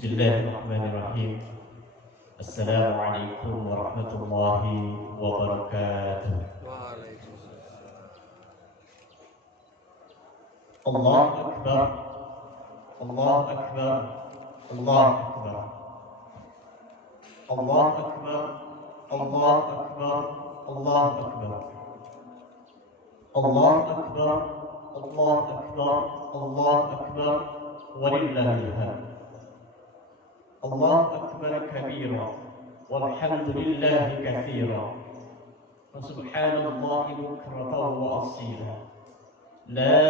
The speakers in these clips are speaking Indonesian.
Bismillahirrahmanirrahim. Assalamualaikum warahmatullahi wabarakatuh. Allahu Akbar, Allahu Akbar, Allahu Akbar, Allahu Akbar, Allahu Akbar, Allahu Akbar, Allahu Akbar, Allahu Akbar, Allahu Akbar, walillahil hamd. Allahu Akbar kabira, walhamdulillahi katsira, wa subhanallahi bukratan wa asila. La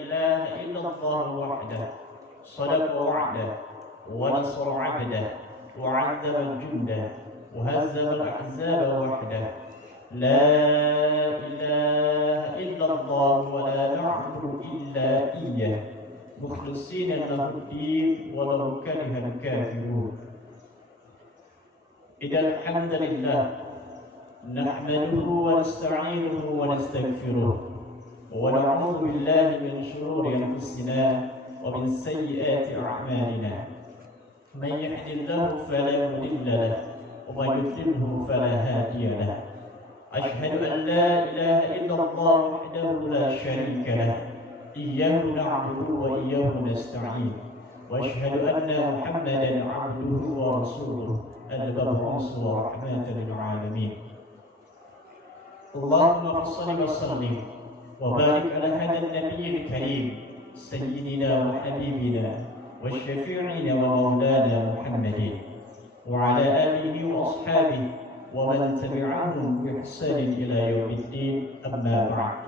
ilaha illallah wahdah, sadaqa wa'dah, wa nasara 'abdah, wa 'azzaba al-jundah, wa hazzama al-ahzaba wahdah. La ilaha illallah wa la na'budu illa iyyah. مخلصين له الدين ولو كره الكافرون. إن الحمد لله نحمده ونستعينه ونستغفره ونعوذ بالله من شرور أنفسنا ومن سيئات أعمالنا. من يهد الله فلا مضل له ومن يضلله فلا هادي له. أشهد أن لا إله إلا الله وحده لا شريك له. إياه نعبد وإياه نستعين. وأشهد أن محمدا عبده ورسوله المبعوث رحمة للعالمين. اللهم صل وسلم وبارك على هذا النبي الكريم سيدنا وحبيبنا وشفيعنا ومولانا محمد وعلى آله وأصحابه ومن تبعهم بإحسان إلى يوم الدين. أما بعد،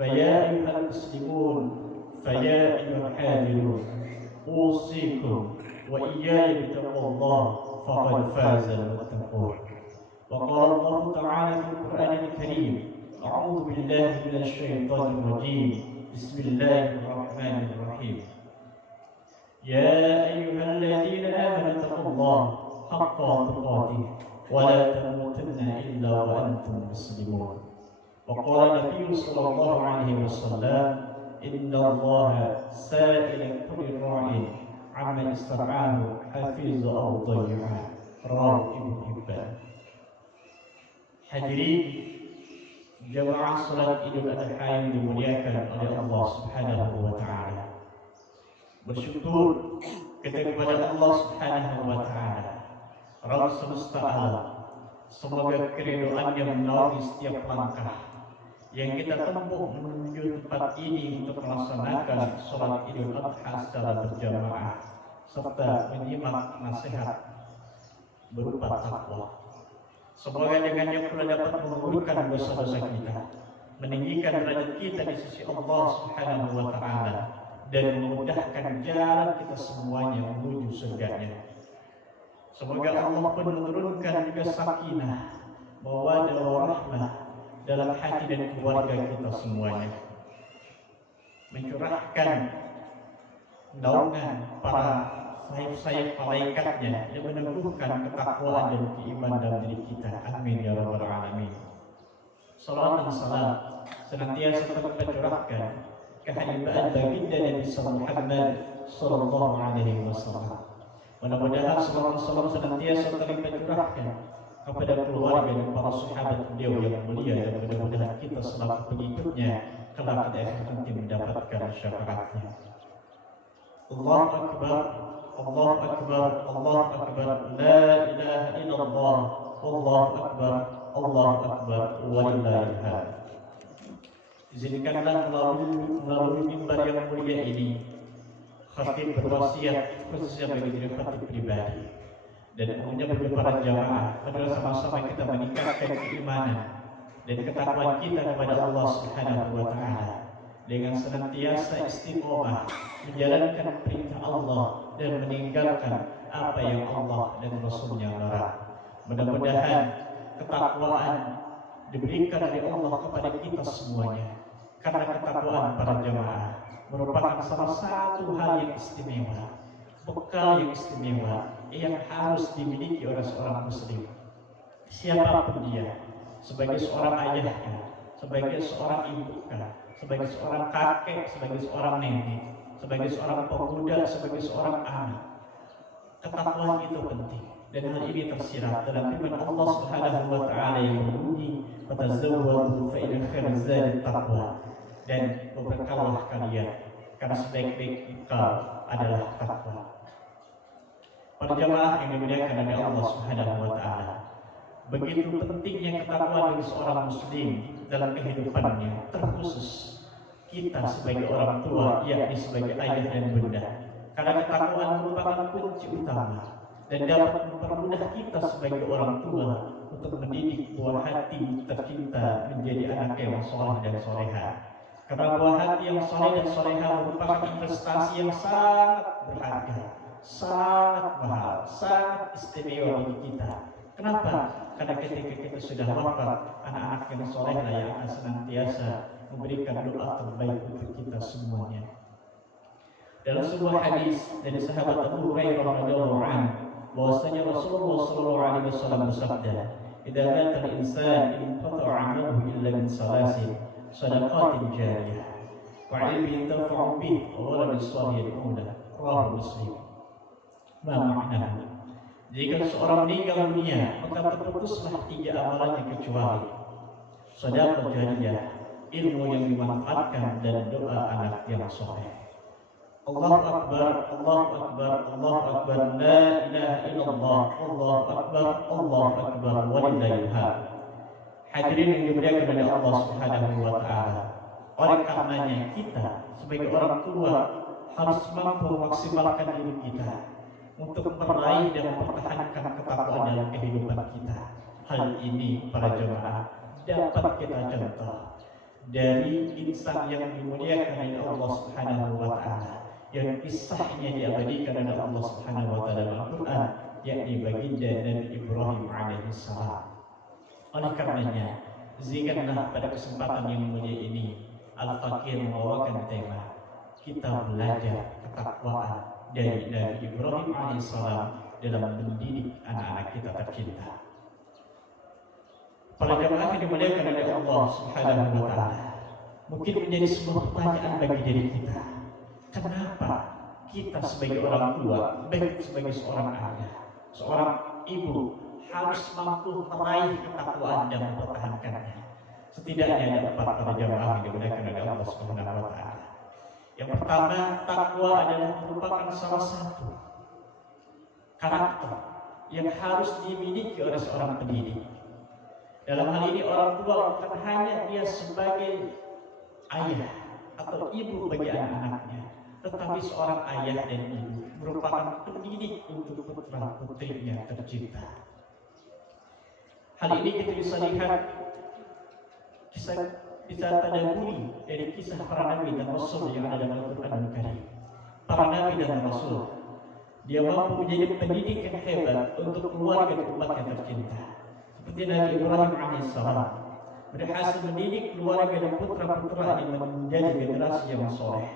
فيا أيها المسلمون، فيا أيها الحاضرون، أوصيكم وإياي بتقوى الله فقد فاز المتقون. وقال الله تعالى في القرآن الكريم: أعوذ بالله من الشيطان الرجيم، بسم الله الرحمن الرحيم. يا أيها الذين آمنوا اتقوا الله حق تقاته ولا تموتن إلا وأنتم مسلمون. وقال النبي صلى الله عليه وسلم: إن الله سائل كل راع عمن استرعاه حفيظ أو ضيعه. رواه ابن حبان. Hadirin jamaah salat Idul Adha yang dimuliakan oleh Allah Subhanahu wa taala. Bersyukur kepada Allah Subhanahu wa taala, Rabb semesta alam. Semoga keridoannya menaungi setiap langkah yang kita tempuh menuju tempat ini untuk melaksanakan sholat Idul Adha secara berjamaah serta menyimak nasihat berupa takwa. Semoga dengannya pula dapat menggugurkan dosa-dosa kita, meninggikan derajat kita di sisi Allah Subhanahu wa taala, dan memudahkan jalan kita semuanya menuju surganya. Semoga Allah pun menurunkan juga sakinah, mawaddah warahmah dalam hati dan keluarga kita semuanya, mencurahkan naungan para sayap-sayap malaikatnya yang meneguhkan ketakwaan dan keimanan dalam diri kita. Amin ya rabbal alamin. Salawat dan salam senantiasa tercurahkan kehadiran baginda Nabi Muhammad sallallahu alaihi wasallam. Mudah-mudahan salawat dan salam senantiasa tercurahkan kepada keluarga dan para sahabat beliau yang mulia, dan mudah-mudahan kita selaku pengikutnya kelak pada akhir nanti mendapatkan syafaatnya. Allahu Akbar, Allahu Akbar, Allahu Akbar, la ilaha illallah, Allahu Akbar, Allahu Akbar, walillahil hamd. Izinkanlah melalui mimbar yang mulia ini khatib berwasiat khususnya bagi diri khatib pribadi dan umumnya bagi para jamaah adalah sama-sama kita meningkatkan keimanan dan ketakwaan kita kepada Allah Subhanahu wa taala dengan senantiasa istiqomah menjalankan perintah Allah dan meninggalkan apa yang Allah dan Rasul-Nya larang. Mudah-mudahan ketakwaan diberikan oleh Allah kepada kita semuanya, karena ketakwaan para jamaah merupakan salah satu hal yang istimewa, bekal yang istimewa yang harus dimiliki oleh seorang muslim. Siapapun dia, sebagai seorang ayahnya, sebagai seorang ibunya, sebagai seorang kakek, sebagai seorang nenek, sebagai seorang pemuda, sebagai seorang anak. Ketakwaan itu penting, dan hal ini tersirat dalam firman Allah Subhanahu wa taala yang berbunyi, "Fatazawwadu fa inna khairaz zadi taqwa." Dan berbekallah kalian, karena sebaik-baik bekal adalah takwa. Para jamaah yang dimuliakan oleh Allah Subhanahu wa taala, begitu pentingnya ketakwaan bagi seorang muslim dalam kehidupannya, terkhusus kita sebagai orang tua, yakni sebagai ayah dan bunda. Karena ketakwaan merupakan kunci utama dan dapat mempermudah kita sebagai orang tua untuk mendidik buah hati tercinta menjadi anak yang soleh dan soleha. Karena buah hati yang soleh dan soleha merupakan investasi yang sangat berharga, sangat mahal, sangat istimewa bagi kita. Kenapa? Karena ketika kita sudah wafat, anak-anak yang soleh yang akan senantiasa memberikan doa terbaik untuk kita semuanya. Dalam sebuah hadis dari sahabat Abu Hurairah radhiyallahu anhu, bahwasanya Rasulullah sallallahu alaihi wasallam bersabda, "Idza mata al-insan inqata'a 'amaluhu illa min salasin, shadaqatin jariyah, wa 'ilmin yanfa'u bihi, wa waladin shalihin yad'u rawahu Muslim." Ma maknanya? Jika seorang meninggal dunia, maka terputuslah 3 amalannya kecuali sedekah jariyah, ilmu yang dimanfaatkan, dan doa anak yang soleh. Allahu Akbar, Allahu Akbar, Allahu Akbar, la ilaha illallah, Allahu Akbar, Allahu Akbar, walillahil hamd. Hadirin yang dimuliakan oleh Allah Subhanahu wa taala, oleh karenanya kita sebagai orang tua harus mampu memaksimalkan diri kita untuk meraih dan mempertahankan ketakwaan dalam kehidupan kita. Hal ini para jemaah dapat kita contoh dari insan yang dimuliakan oleh Allah Subhanahu wa taala, yang kisahnya diabadikan oleh Allah Subhanahu wa taala dalam Al-Qur'an, yakni baginda Nabi Ibrahim alaihi salam. Oleh karenanya, zikrullah pada kesempatan yang mulia ini, Al-Fakir membawakan tema kita belajar ketakwaan dari Nabi Ibrahim alaihissalam dalam mendidik anak-anak kita tercinta. Para jemaah yang dimuliakan oleh Allah Subhanahu wa taala, mungkin menjadi sebuah pertanyaan bagi diri kita, kenapa kita sebagai orang tua, baik sebagai seorang ayah, seorang ibu, harus mampu meraih ketakwaan dan mempertahankannya? Setidaknya ada 4 para jemaah yang dimuliakan oleh Allah Subhanahu wa taala. Yang pertama, takwa adalah merupakan salah satu karakter yang harus dimiliki oleh seorang pendidik. Dalam hal ini orang tua bukan hanya dia sebagai ayah atau ibu bagi anak-anaknya, tetapi seorang ayah dan ibu merupakan pendidik untuk putra-putrinya tercinta. Hal ini kita bisa lihat, bisa tadaburi dari kisah para nabi dan rasul yang ada dalam Al-Quran Karim. Para nabi dan rasul, dia mampu menjadi pendidik yang hebat untuk keluarga dan umat yang tercinta. Seperti Nabi Ibrahim alaihissalam berhasil mendidik keluarga dan putra-putra yang menjadi generasi yang soleh.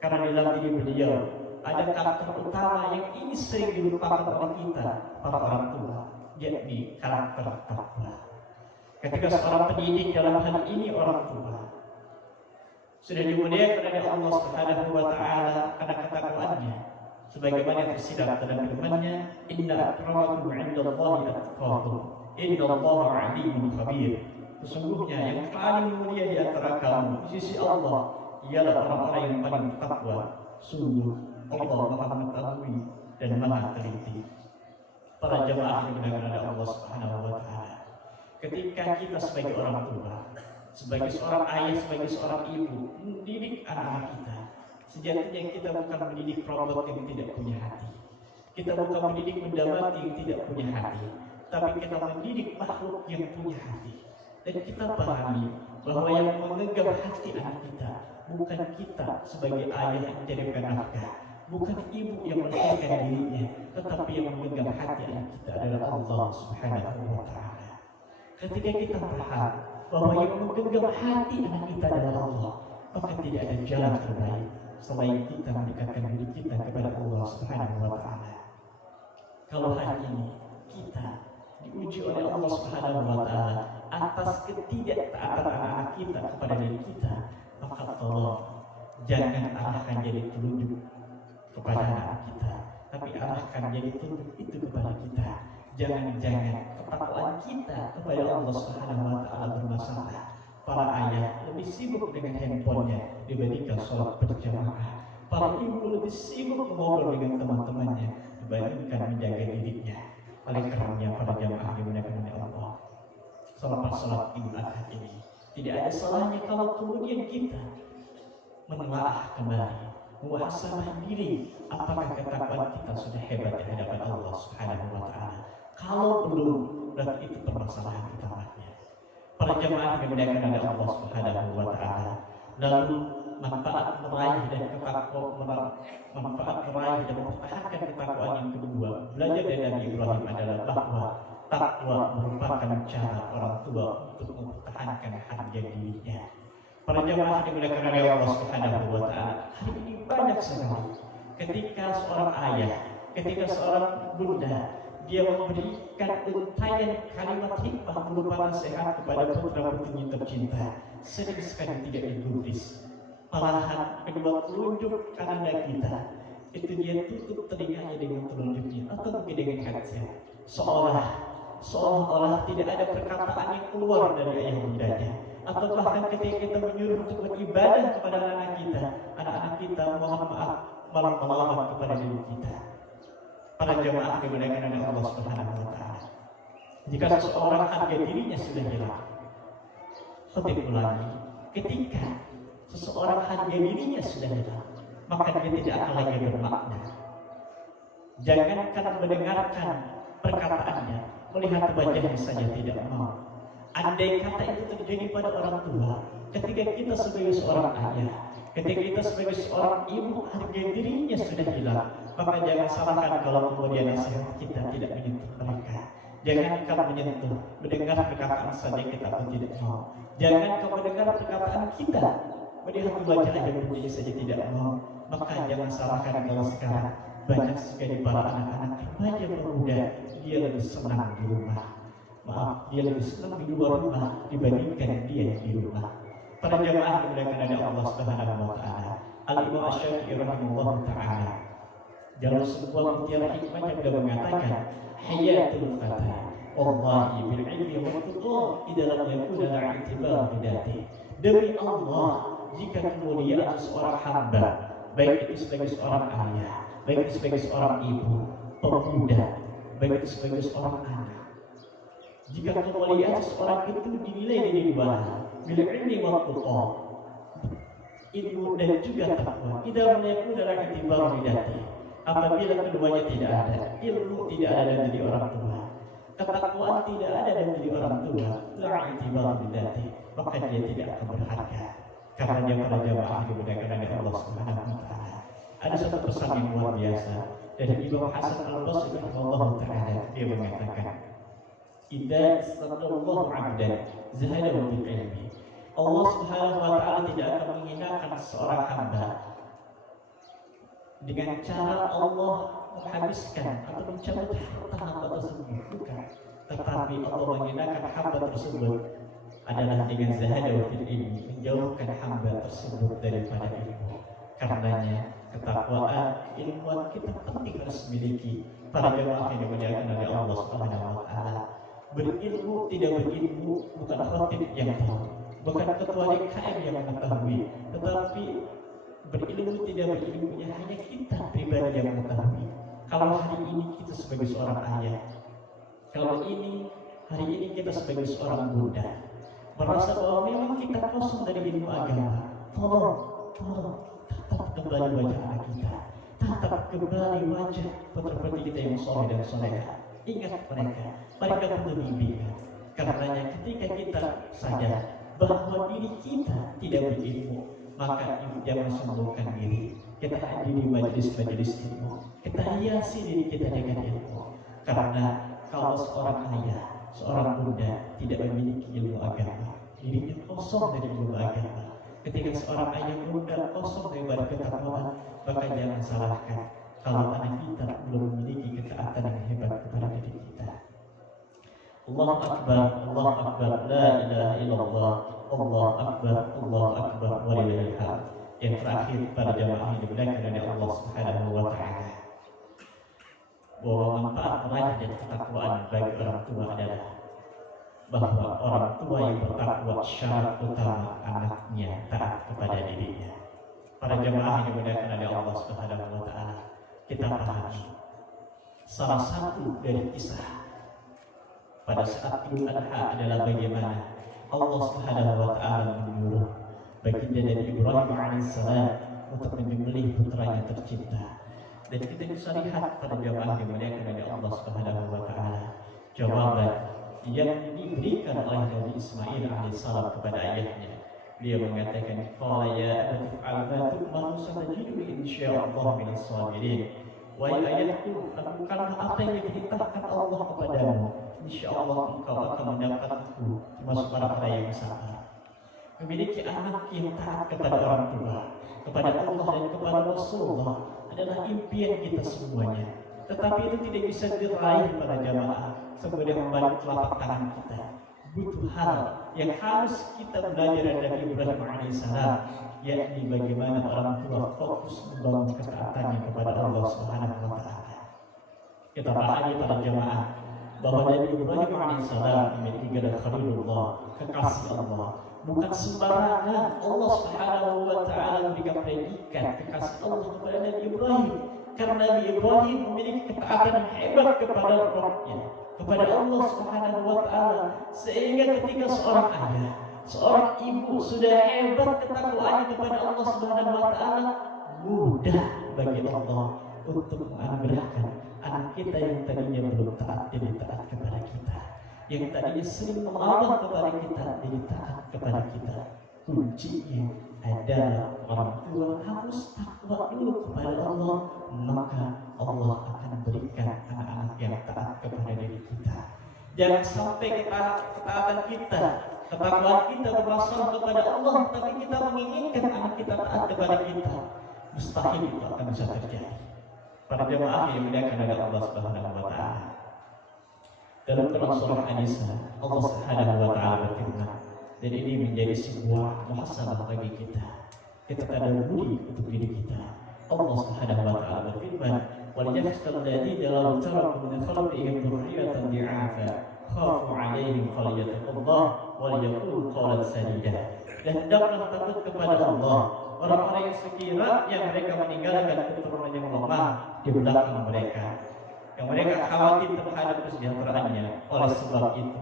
Karena dalam diri beliau ada karakter utama yang ini sering dilupakan oleh kita para orang tua, yakni karakter takwa. Ketika seorang pendidik dalam hal ini orang tua sudah dimuliakan oleh Allah Subhanahu wa taala karena ketakwaannya, sebagaimana tersirat dalam firman-Nya, "Inna akramakum 'indallahi atqakum, innallaha 'alimun khabir." Sesungguhnya yang paling mulia di antara kamu di sisi Allah ialah orang-orang yang paling bertakwa. Sungguh Allah Maha mengetahui dan Maha teliti. Para jemaah yang dimuliakan oleh Allah Subhanahu wa taala, ketika kita sebagai orang tua, sebagai seorang ayah, sebagai seorang ibu mendidik anak-anak kita, sejatinya kita bukan mendidik robot yang tidak punya hati. Kita bukan mendidik benda mati yang tidak punya hati, tapi kita mendidik makhluk yang punya hati. Dan kita pahami bahwa yang menggenggam hati anak kita bukan kita sebagai ayah yang menjadikan nafkah, bukan ibu yang melahirkan dirinya, tetapi yang menggenggam hati anak kita adalah Allah Subhanahu wa taala. Ketika kita paham bahwa yang menggenggam hati anak kita adalah Allah, maka tidak ada jalan terbaik selain kita mendekatkan diri kita kepada Allah Subhanahu wa taala. Kalau hari ini kita diuji oleh Allah Subhanahu wa taala atas ketidaktaatan anak-anak kita kepada diri kita, maka tolong Jangan arahkan jadi telunjuk kepada anak kita, tapi arahkan jadi telunjuk itu kepada kita. Jangan-jangan ketakwaan kita kepada Allah Subhanahu wa taala bermasalah. Para ayah lebih sibuk dengan handphonenya dibandingkan sholat berjamaah. Para ibu lebih sibuk ngobrol dengan teman-temannya dibandingkan menjaga dirinya. Oleh karenanya para jamaah dimuliakan oleh Allah, sholat Idul Adha ini tidak ada salahnya kalau kemudian kita menelaah kembali, muhasabah diri, apakah ketakwaan kita sudah hebat di hadapan Allah Subhanahu wa taala. Kalau belum, berarti itu permasalahan utamanya. Para jamaah dimuliakan oleh Allah Subhanahu wa taala. Lalu manfaat meraih dan mempertahankan ketakwaan yang kedua, belajar dari Nabi Ibrahim adalah bahwa takwa merupakan cara orang tua untuk mempertahankan harga dirinya. Para jamaah dimuliakan oleh Allah Subhanahu wa taala, hari ini banyak sekali ketika seorang ayah, ketika seorang bunda dia memberikan untayan kalimat hikmah berupa nasihat kepada putra-putrinya tercinta, sering sekali tidak digubris. Malahan kedua telunjuk kanan kita itu dia tutup telinganya dengan telunjuknya atau mungkin dengan headset, seolah-olah tidak ada perkataan yang keluar dari ayah bundanya. Atau bahkan ketika kita menyuruh untuk beribadah kepada anak-anak kita mohon maaf malah melawan kepada diri kita. Para jamaah dimuliakan oleh Allah Subhanahu wa taala, jika seseorang harga dirinya sudah hilang, khotib ulangi, ketika seseorang harga dirinya sudah hilang, maka dia tidak akan lagi bermakna. Jangankan mendengarkan perkataannya, melihat wajahnya saja tidak mau. Andai kata itu terjadi pada orang tua, ketika kita sebagai seorang ayah, ketika kita sebagai seorang ibu harga dirinya sudah hilang, maka jangan salahkan kalau kemudian nasihat kita tidak menyentuh mereka. Jangan kamu menyentuh, mendengar perkataan saja kita pun tidak mau. Jangan kamu mendengar perkataan kita, melihat wajah ayah bunda saja tidak mau. Maka jangan salahkan kalau sekarang banyak sekali para anak-anak remaja pemuda dia lebih senang di rumah. Dia lebih senang di luar rumah dibandingkan dia di rumah. Para jamaah dimuliakan oleh Allah Subhanahu wa taala. Al-Imam Asy-Syafi'i rahimahullah taala dalam sebuah mutiara hikmahnya beliau mengatakan, hayatul fata wallahi bil ilmi wa tuqa idza lam yakun al-i'tibar bidati. Demi Allah, jika kemuliaan seorang hamba, baik itu sebagai seorang ayah, baik itu sebagai seorang ibu, pemuda, baik itu sebagai seorang anak, jika kemuliaan seorang itu dinilai dari dua hal, bil ilmi wa tuqa, ilmu dan juga takwa. Idza lam yakun al-i'tibar bidati. Apabila keduanya tidak ada, ilmu tidak ada dan jadi orang tua, ketakwaan tidak ada dan jadi orang tua, la'itibar bidati, maka dia tidak akan berharga. Karena dia pada jamaah dimuliakan oleh Allah Subhanahu wa taala. Ada satu pesan yang luar biasa dari Imam Hasan Al-Basri radhiyallahu taala, dia mengatakan, idza sallallahu 'abdan zahadahu bil ilmi. Allah Subhanahu wa taala tidak akan menghinakan seorang hamba dengan cara Allah menghabiskan atau mencabut harta hamba tersebut, bukan, tetapi Allah menghinakan hamba tersebut adalah dengan zahadahu fil ilmi, menjauhkan hamba tersebut daripada ilmu. Karenanya ketakwaan, ilmuwan kita penting harus miliki. Para jamaah yang dimuliakan oleh Allah Subhanahu wa taala, berilmu tidak berilmu bukan khotib yang tahu, bukan ketua DKM yang mengetahui, tetapi berilmu tidak berilmunya hanya kita pribadi yang mengetahui. Kalau hari ini kita sebagai seorang ayah, kalau hari ini kita sebagai seorang bunda merasa bahwa memang kita kosong dari ilmu agama, tolong tatap kembali wajah anak kita, tatap kembali wajah putra-putri kita yang soleh dan soleha. Ingat mereka perlu bimbingan. Karenanya ketika kita sadar bahwa diri kita tidak berilmu, maka jangan sombongkan diri. Kita hadiri majelis-majelis ilmu, kita hiasi diri kita dengan ilmu. Karena kalau seorang ayah, seorang bunda tidak memiliki ilmu agama, dirinya kosong dari ilmu agama. Ketika seorang ayah bunda kosong dari ketakwaan, maka jangan salahkan kalau anak kita belum memiliki ketaatan yang hebat kepada diri kita. Allahu Akbar, la ilaha illallah, Allahu Akbar, walillahil hamd. Yang terakhir pada jamaah yang dimuliakan oleh Allah Subhanahu wa taala, bahwa manfaat meraih dan ketakwaan bagi orang tua adalah bahwa orang tua yang bertakwa syarat utama anaknya taat kepada dirinya. Para jamaah yang dimuliakan oleh Allah Subhanahu wa taala, kita pahami salah satu dari kisah pada saat Idul Adha adalah bagaimana Allah Subhanahu wa taala menyuruh baginda Nabi Ibrahim alaihissalam untuk menyembelih putranya tercinta. Dan kita bisa lihat pada jamaah yang dimuliakan oleh Allah Subhanahu wa taala, jawaban yang diberikan oleh Nabi Ismail alaihissalam kepada ayahnya. Dia mengatakan, qala ya abati fa'al ma tu'mar satajiduni insyaallah minas sabirin. Wahai ayahku, lakukanlah apa yang diperintahkan Allah kepadamu. Insyaallah engkau akan mendapatku termasuk orang-orang yang sabar. Memiliki anak yang taat kepada orang tua, kepada Allah dan kepada Rasulullah adalah impian kita semuanya. Tetapi itu tidak bisa diraih pada jamaah sebagai membalik telapak tangan kita. Butuh hal yang harus kita belajar dari Nabi Ibrahim alaihissalam, yakni bagaimana orang tua fokus membangun ketaatannya kepada Allah Subhanahu wa taala. Kita pahami pada jamaah bahwa Nabi Ibrahim alaihissalam memiliki gelar Khalilullah, kekasih Allah. Bukan sembarangan Allah Subhanahu wa taala memberikan predikat kekasih Allah kepada Nabi Ibrahim, karena Nabi Ibrahim memiliki ketaatan hebat kepada Rabbnya, kepada Allah Subhanahu wa taala, sehingga ketika seorang ayah, seorang ibu sudah hebat ketakwaannya kepada Allah Subhanahu wa taala, mudah bagi Allah untuk menganugerahkan anak kita yang tadinya belum taat jadi taat kepada kita, yang tadinya sering melawan kepada kita jadi taat kepada kita. Kuncinya adalah orang tua harus takwa dulu kepada Allah, maka Allah akan berikan anak-anak yang taat kepada diri kita. Jangan sampai ketaatan kita, ketakwaan kita berasal kepada Allah, tapi kita menginginkan anak kita taat kepada kita. Mustahil itu akan bisa terjadi. Para jemaah yang dimuliakan oleh Allah Subhanahu wa taala, dalam Quran surah An-Nisa, Allah Subhanahu wa taala berfirman, dan ini menjadi sebuah muhasabah bagi kita. Kita tadabburi untuk diri kita. Allah Subhanahu wa taala berfirman, "Wal yakhshal ladina law taraku min khalqihim dhurriyatan di'afa khafu 'alaihim falyattaqullah wa yaqulu qawlan sadida." Dan hendaklah takut kepada Allah orang-orang yang sekiranya mereka meninggalkan keturunan yang lemah di belakang mereka, yang mereka khawatir terhadap kesejahteraannya. Oleh sebab itu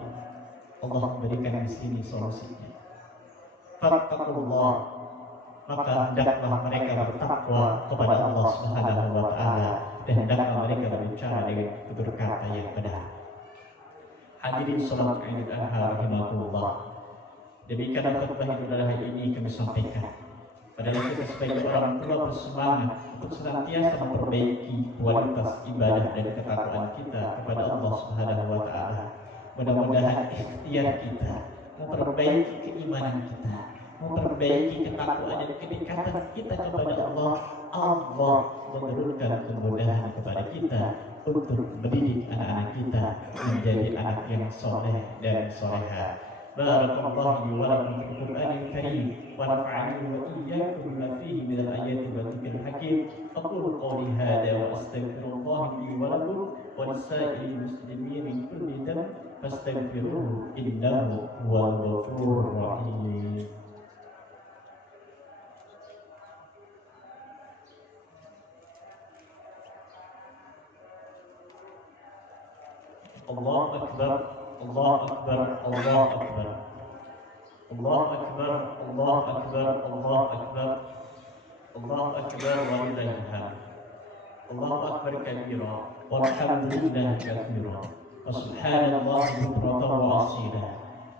Allah memberikan di sini solusinya. Fattaqullah, maka hendaklah mereka bertakwa kepada Allah Subhanahu wa taala, dan hendaklah mereka berbicara dengan tutur kata yang benar. Hadirin salat Idul Adha rahimakumullah. Demikian khutbah Idul Adha ini kami sampaikan. Padahal kita sebagai orang tua bersemangat untuk senantiasa memperbaiki kualitas ibadah dan ketakwaan kita kepada Allah Subhanahu wa taala. Mudah-mudahan ikhtiar kita memperbaiki keimanan kita, memperbaiki ketakwaan dan kedekatan kita kepada Allah, Allah menurunkan kemudahan kepada kita untuk mendidik anak-anak kita menjadi anak yang soleh dan soleha. Barakallahu li wa lakum fil Qur'anil Karim wa nafa'ani wa iyyakum bima fihi min al-ayati wa dzikril hakim. Aqulu qawli hadha wa astaghfirullah li wa lakum wa lisa'il muslimin min kulli dhanb fastaghfiruhu innahu huwal ghafurur rahim. Allahu akbar, Allahu akbar, Allahu akbar, Allahu akbar, Allahu akbar, Allahu akbar, Allahu akbar wa lillahil hamd. Allahu akbar kabira walhamdulillahi katsira wa subhanallahi bukratan wa asila.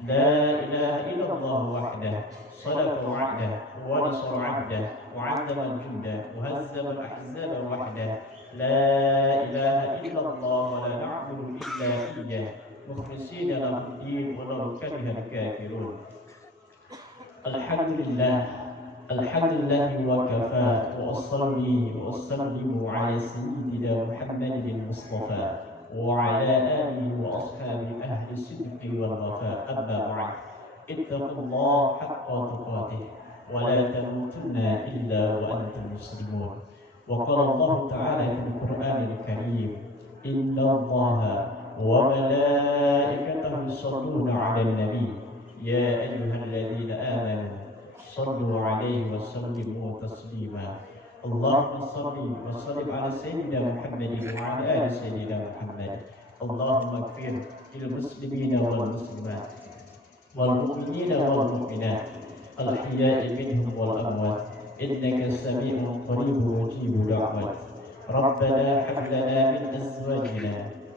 La ilaha illallah wahdahu sadaqa wa'dahu wa nasara 'abdahu wa 'allama al-jundi wa hazzama al-ahzaba wahdahu. La ilaha illallah wa la na'budu illa iyyah mukhlishina lahu ad-din wa law kariha al-kafirun. Alhamdulillah, alhamdulillah wa kafa wa usalli wa usallimu ala sayyidina Muhammadin Mustafa wa ala alihi wa ashabihi ahli sidqi wal wafa. Amma ba'd, ittaqullaha haqqa tuqatih. ولا تموتن إلا وأنتم مسلمون. وقال الله تعالى في القرآن الكريم: إن الله وملائكته يصلون على النبي يا أيها الذين آمنوا صلوا عليه وسلموا تسليما. اللهم صل وسلم على سيدنا محمد وعلى آل سيدنا محمد. اللهم اغفر للمسلمين والمسلمات والمؤمنين والمؤمنات الأحياء منهم والأموات إنك سميع قريب مجيب دعوات. ربنا هب لنا من أزواجنا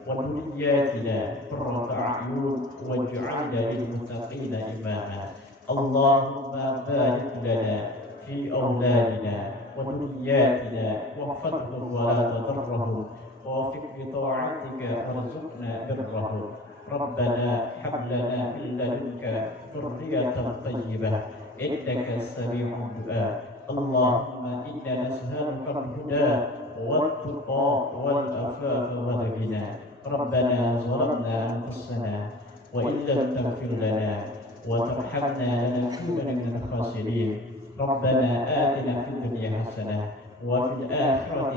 وذرياتنا قرة أعين واجعلنا للمتقين إماما. اللهم بارك لنا في أولادنا وذرياتنا واحفظهم ولا تضرهم ووفق بطاعتك وارزقنا برهم. ربنا هب لنا من لدنك ذرية طيبة إنك سميع الدعاء. اللهم إنا نسألك الهدى والتقى والعفاف والغنى. ربنا ظلمنا أنفسنا وإن لم تغفر لنا وترحمنا لنكونن من الخاسرين. ربنا آتنا في الدنيا حسنة وفي الآخرة